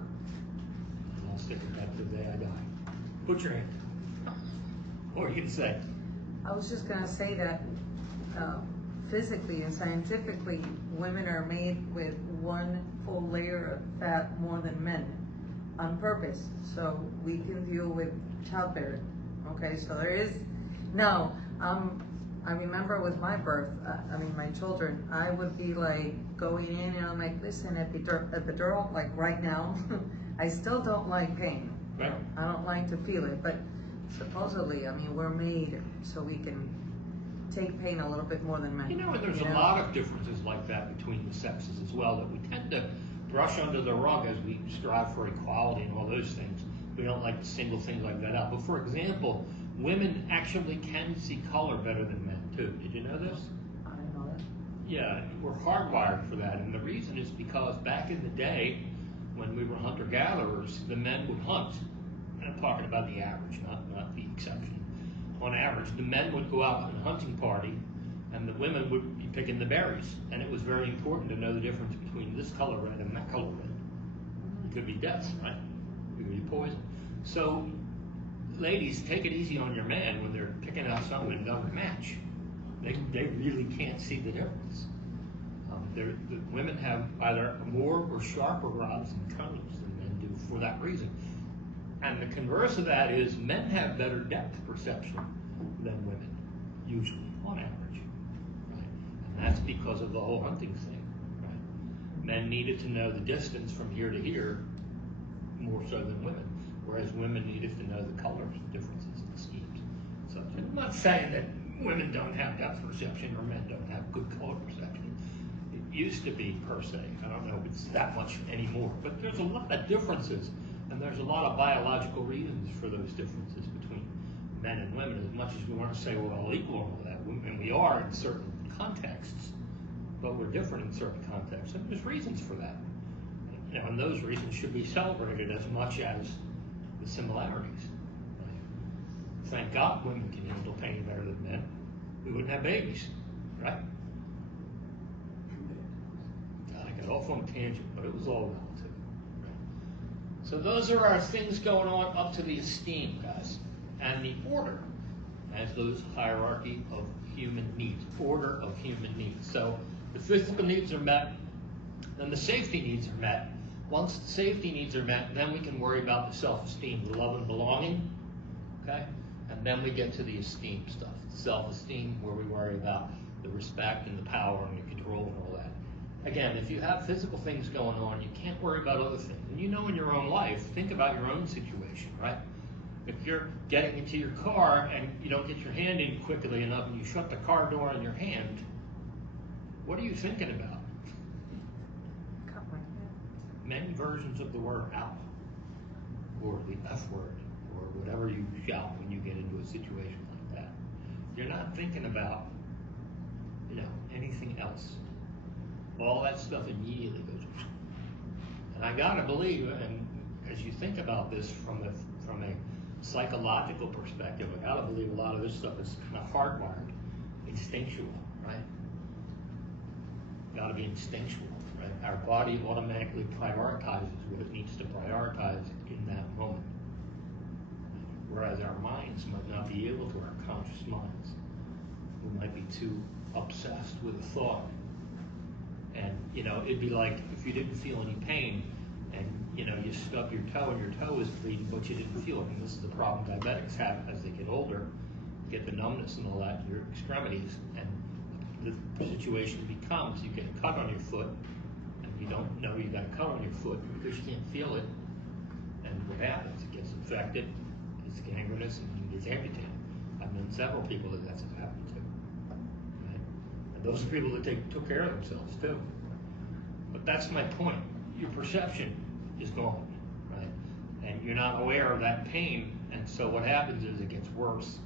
And I'll stick with that to the day I die. Put your hand down. What are you going to say? I was just gonna say that physically and scientifically, women are made with one full layer of fat more than men on purpose, so we can deal with childbearing. Okay, so there is, no, I remember with my birth, my children, I would be like going in and I'm like, listen, epidural, like right now, I still don't like pain. Right. I don't like to feel it, but supposedly, we're made so we can take pain a little bit more than men. You know, and there's a lot of differences like that between the sexes as well that we tend to brush under the rug as we strive for equality and all those things. We don't like to single things like that out. But for example, women actually can see color better than men too. Did you know this? I didn't know that. Yeah, we're hardwired for that. And the reason is because back in the day, when we were hunter-gatherers, the men would hunt. And I'm talking about the average, not the exception. On average, the men would go out on a hunting party, and the women would be picking the berries. And it was very important to know the difference between this color red and that color red. It could be death, right? It could be poison. So, ladies, take it easy on your man when they're picking out something that doesn't match. They really can't see the difference. The women have either more or sharper rods and cones than men do for that reason. And the converse of that is men have better depth perception than women, usually, on average. Right? And that's because of the whole hunting thing. Right? Men needed to know the distance from here to here more so than women, whereas women needed to know the colors differences in the schemes. So I'm not saying that women don't have depth perception or men don't have good color perception. It used to be, per se. I don't know if it's that much anymore, but there's a lot of differences. And there's a lot of biological reasons for those differences between men and women, as much as we want to say we're all equal and all that, and we are in certain contexts, but we're different in certain contexts, and there's reasons for that. You know, and those reasons should be celebrated as much as the similarities. Right? Thank God women can handle pain better than men. We wouldn't have babies, right? God, I got off on a tangent, but it was all relative. Right? So those are our things going on up to the esteem, guys, and the order. Maslow's hierarchy of human needs, order of human needs. So the physical needs are met, then the safety needs are met. Once the safety needs are met, then we can worry about the self-esteem, the love and belonging, okay? And then we get to the esteem stuff, the self-esteem, where we worry about the respect and the power and the control and all that. Again, if you have physical things going on, you can't worry about other things. And you know in your own life, think about your own situation, right? If you're getting into your car and you don't get your hand in quickly enough and you shut the car door on your hand, what are you thinking about? Many versions of the word out, or the F word, or whatever you shout when you get into a situation like that. You're not thinking about, you know, anything else. All that stuff immediately goes. And I gotta believe, and as you think about this from a psychological perspective, I gotta believe a lot of this stuff is kind of hardwired, instinctual, right? Gotta be instinctual. Right? Our body automatically prioritizes what it needs to prioritize in that moment. Whereas our minds might not be able to, our conscious minds. We might be too obsessed with a thought. And, you know, it'd be like if you didn't feel any pain and, you know, you stubbed your toe and your toe is bleeding, but you didn't feel it. And this is the problem diabetics have as they get older. You get the numbness and all that in your extremities. And the situation becomes you get a cut on your foot, you don't know you got a cut on your foot because you can't feel it, and what happens? It gets infected, it's gangrenous, and it gets amputated. I've known several people that that's happened to. Right? And those are people that took care of themselves too. But that's my point. Your perception is gone, right? And you're not aware of that pain, and so what happens is it gets worse,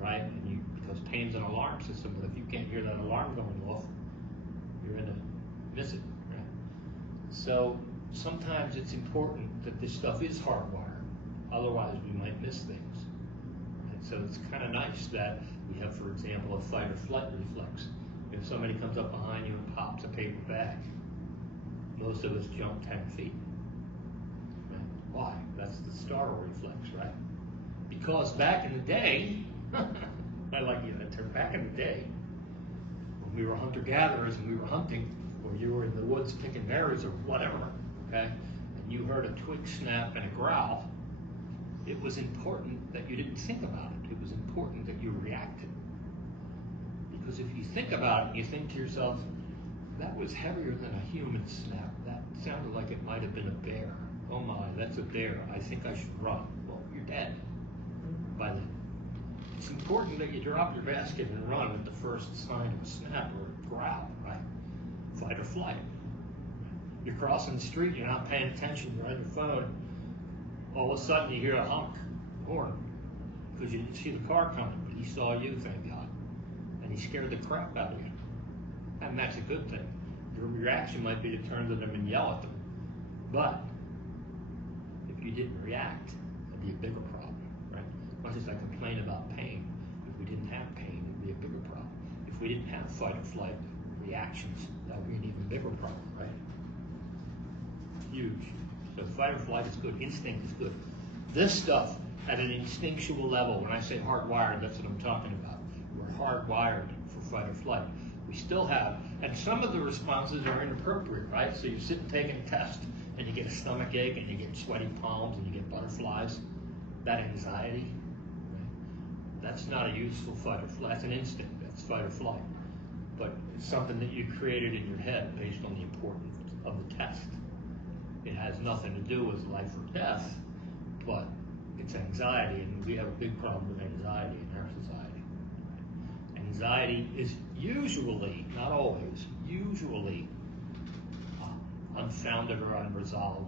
right? And because pain's an alarm system, but if you can't hear that alarm going off, you're gonna miss it. So sometimes it's important that this stuff is hardwired, otherwise we might miss things. And so it's kind of nice that we have, for example, a fight or flight reflex. If somebody comes up behind you and pops a paper bag, most of us jump 10 feet. Right? Why? That's the startle reflex, right? Because back in the day, I like that term, back in the day, when we were hunter-gatherers and we were hunting, or you were in the woods picking berries or whatever, okay, and you heard a twig snap and a growl, it was important that you didn't think about it. It was important that you reacted. Because if you think about it, you think to yourself, that was heavier than a human snap. That sounded like it might have been a bear. Oh my, that's a bear. I think I should run. Well, you're dead by then. It's important that you drop your basket and run at the first sign of a snap or a growl, right? Fight or flight. You're crossing the street, you're not paying attention, you're on your phone. All of a sudden you hear a honk, horn, because you didn't see the car coming, but he saw you, thank God. And he scared the crap out of you. And that's a good thing. Your reaction might be to turn to them and yell at them. But if you didn't react, that'd be a bigger problem, right? Much as I complain about pain, if we didn't have pain, it'd be a bigger problem. If we didn't have fight or flight reactions, that would be an even bigger problem, right? Huge. So fight or flight is good. Instinct is good. This stuff at an instinctual level, when I say hardwired, that's what I'm talking about. We're hardwired for fight or flight. We still have, and some of the responses are inappropriate, right? So you're sitting taking a test, and you get a stomach ache, and you get sweaty palms, and you get butterflies. That anxiety, right? That's not a useful fight or flight. That's an instinct. That's fight or flight. But it's something that you created in your head based on the importance of the test. It has nothing to do with life or death, but it's anxiety, and we have a big problem with anxiety in our society. Anxiety is usually, not always, usually unfounded or unresolved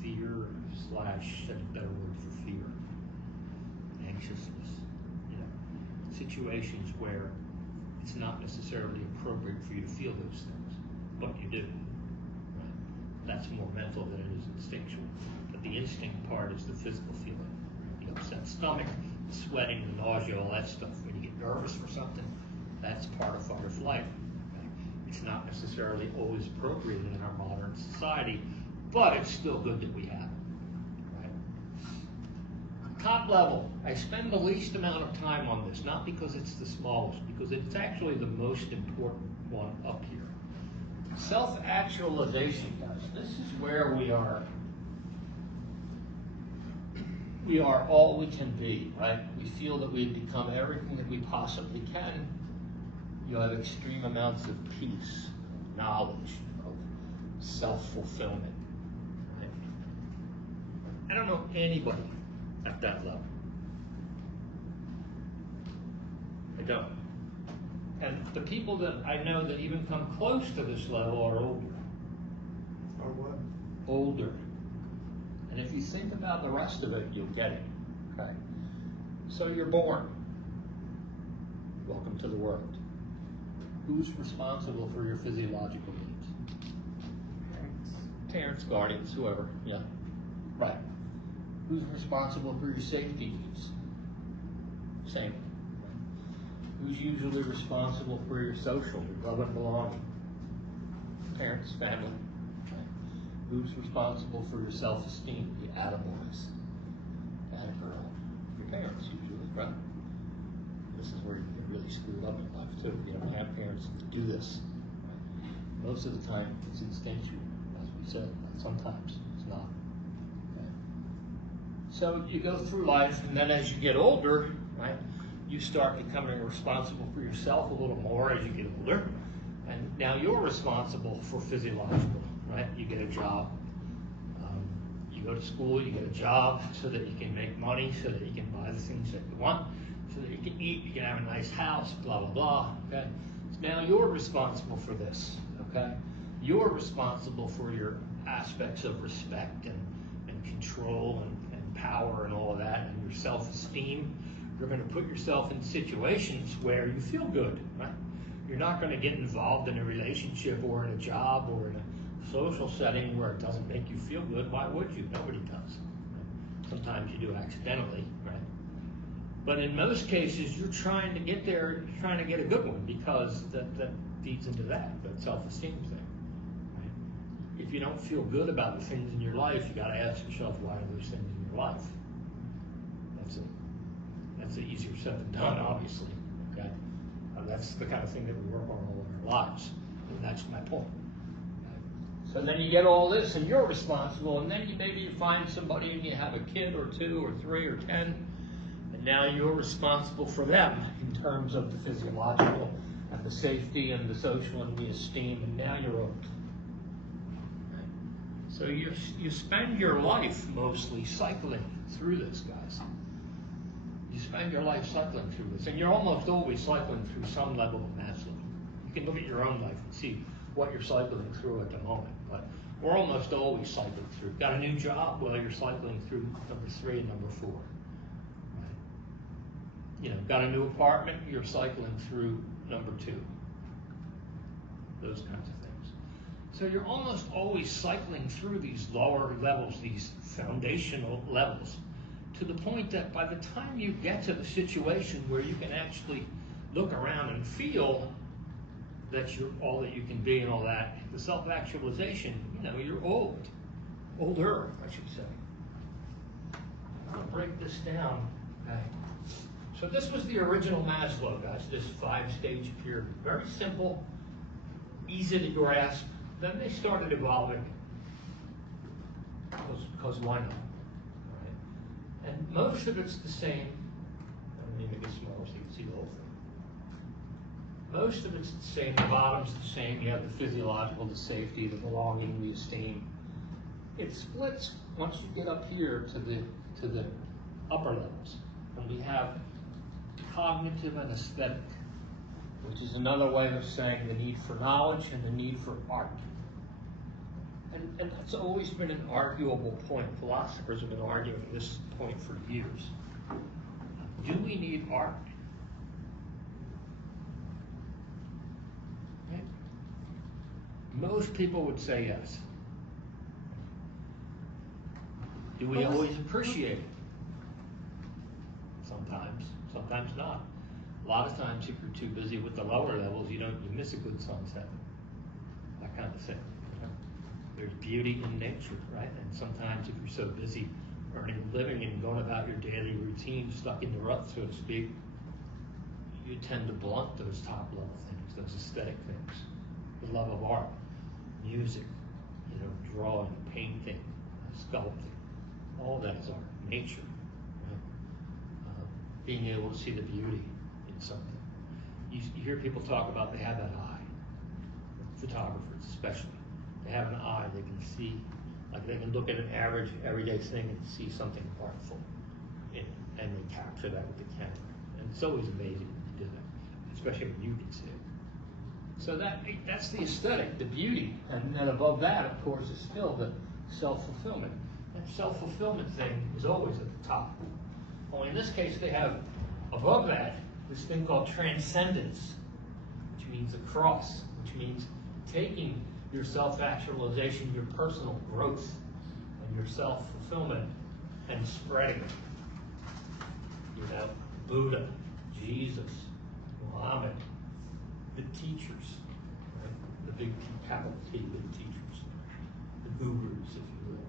fear / that's a better word for fear, anxiousness. situations where it's not necessarily appropriate for you to feel those things, but you do. Right? That's more mental than it is instinctual. But the instinct part is the physical feeling. The upset stomach, the sweating, the nausea, all that stuff. When you get nervous for something, that's part of fight or flight. Right? It's not necessarily always appropriate in our modern society, but it's still good that we have it. Right? Top level, I spend the least amount of time on this, not because it's the smallest, because it's actually the most important one up here. Self-actualization, guys. This is where we are all we can be, right? We feel that we've become everything that we possibly can. You have extreme amounts of peace, knowledge, of self-fulfillment. Right? I don't know anybody at that level. I don't. And the people that I know that even come close to this level are older. Or what? Older. And if you think about the rest of it, you'll get it. Okay? So you're born. Welcome to the world. Who's responsible for your physiological needs? Parents, guardians, whoever. Yeah. Right. Who's responsible for your safety needs? Same. Who's usually responsible for your social, your love and belonging? Parents, family. Right. Who's responsible for your self-esteem? The attaboys, attagirl. Your parents usually, right? This is where you get really screwed up in life too. You don't have parents that do this. Right? Most of the time, it's instinctual, as we said. Sometimes it's not. Okay? So you go through life, and then as you get older, right? You start becoming responsible for yourself a little more as you get older. And now you're responsible for physiological, right? You get a job. You go to school, you get a job so that you can make money, so that you can buy the things that you want, so that you can eat, you can have a nice house, blah, blah, blah, okay? So now you're responsible for this, okay? You're responsible for your aspects of respect and control and power and all of that, and your self-esteem. You're going to put yourself in situations where you feel good, right? You're not going to get involved in a relationship or in a job or in a social setting where it doesn't make you feel good. Why would you? Nobody does. Right? Sometimes you do accidentally, right? But in most cases, you're trying to get there, you're trying to get a good one because that feeds into that self-esteem thing. Right? If you don't feel good about the things in your life, you got to ask yourself, why are those things in your life? That's easier said than done, obviously. Okay, that's the kind of thing that we work on all of our lives, and that's my point. Okay? So then you get all this, and you're responsible, and then maybe you find somebody and you have a kid or 2 or 3 or 10, and now you're responsible for them in terms of the physiological and the safety and the social and the esteem, and now you're old. Okay? So you spend your life mostly cycling through this, guys. You spend your life cycling through this, and you're almost always cycling through some level of Maslow. You can look at your own life and see what you're cycling through at the moment, but we're almost always cycling through. Got a new job? Well, you're cycling through number 3 and number 4. Right? You know, got a new apartment? You're cycling through number 2. Those kinds of things. So you're almost always cycling through these lower levels, these foundational levels, to the point that by the time you get to the situation where you can actually look around and feel that you're all that you can be and all that, the self-actualization, you know, you're older, I should say. I'm gonna break this down. Okay. So this was the original Maslow, guys, this 5-stage pyramid. Very simple, easy to grasp. Then they started evolving, because why not? And most of it's the same. I need to make it smaller so you can see the whole thing. Most of it's the same. The bottom's the same. You have the physiological, the safety, the belonging, the esteem. It splits once you get up here to the upper levels. And we have cognitive and aesthetic, which is another way of saying the need for knowledge and the need for art. And that's always been an arguable point. Philosophers have been arguing this point for years. Do we need art? Most people would say yes. Do we always appreciate it? Sometimes, sometimes not. A lot of times, if you're too busy with the lower levels, you miss a good sunset. That kind of thing. You know? There's beauty in nature, right? And sometimes, if you're so busy earning a living and going about your daily routine, stuck in the rut, so to speak, you tend to blunt those top level things, those aesthetic things. The love of art, music, drawing, painting, sculpting. All that is art, nature. Being able to see the beauty in something. You hear people talk about they have that eye, photographers especially. They have an eye, they can see, like they can look at an average, everyday thing and see something artful in it, and they capture that with the camera. And it's always amazing when you do that, especially when you can see it. So that's the aesthetic, the beauty. And then above that, of course, is still the self-fulfillment. That self-fulfillment thing is always at the top. Only in this case, they have above that this thing called transcendence, which means the cross, which means taking your self-actualization, your personal growth, and your self-fulfillment and spreading it. Buddha, Jesus, Muhammad, the teachers, right? The big capital T, big teachers, the gurus, if you will.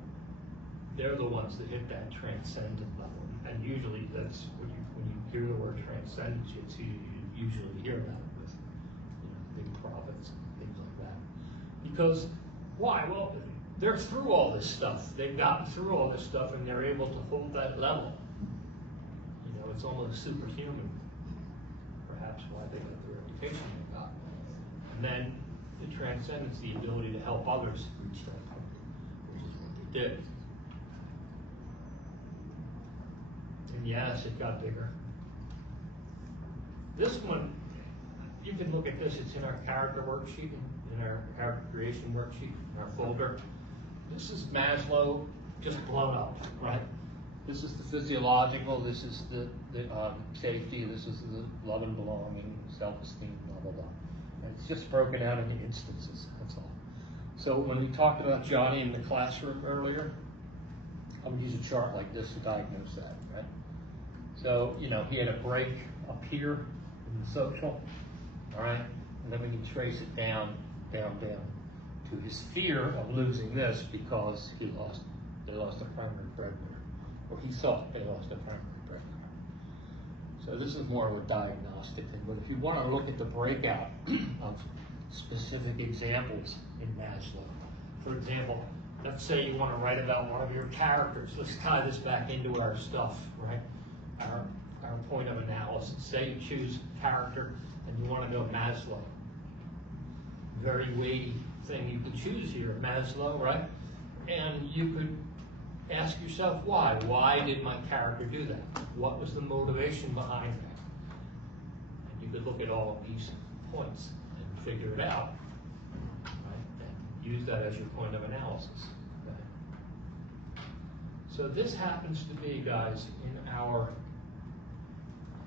They're the ones that hit that transcendent level. And usually that's when you hear the word transcendence, you usually hear about it with big prophets and things like that. Because why? Well, they're through all this stuff. They've gotten through all this stuff and they're able to hold that level. It's almost superhuman. Perhaps why they got the reputation they got. And then the transcendence, the ability to help others reach that point, which is what they did. And yes, it got bigger. This one, you can look at this, it's in our character worksheet, in our character creation worksheet, in our folder. This is Maslow just blown up, right? This is the physiological, this is the safety, this is the love and belonging, self-esteem, blah, blah, blah. And it's just broken out into instances, that's all. So when we talked about Johnny in the classroom earlier, I would use a chart like this to diagnose that, right? So, he had a break up here in the social, all right? And then we can trace it down, down, down to his fear of losing this because they lost a primary breadwinner. Or he thought they lost a primary breadwinner. So this is more of a diagnostic thing. But if you want to look at the breakout of specific examples in Maslow, for example, let's say you want to write about one of your characters. Let's tie this back into our stuff, right? Our point of analysis. Say you choose character and you want to go Maslow. Very weighty thing you could choose here, Maslow, right? And you could ask yourself why. Why did my character do that? What was the motivation behind that? And you could look at all of these points and figure it out, right? And use that as your point of analysis. Okay? So this happens to be, guys, in our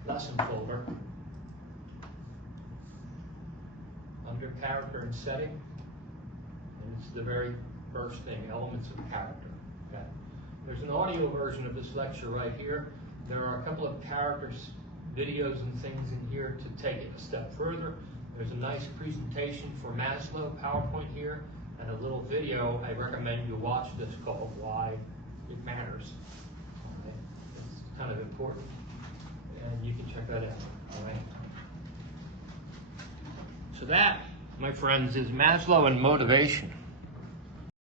lesson folder under character and setting, and it's the very first thing, elements of character. Okay? There's an audio version of this lecture right here. There are a couple of characters, videos and things in here to take it a step further. There's a nice presentation for Maslow, PowerPoint here, and a little video I recommend you watch this called Why It Matters. Okay? It's kind of important, and you can check that out. All right? So that, my friends, is Maslow and motivation.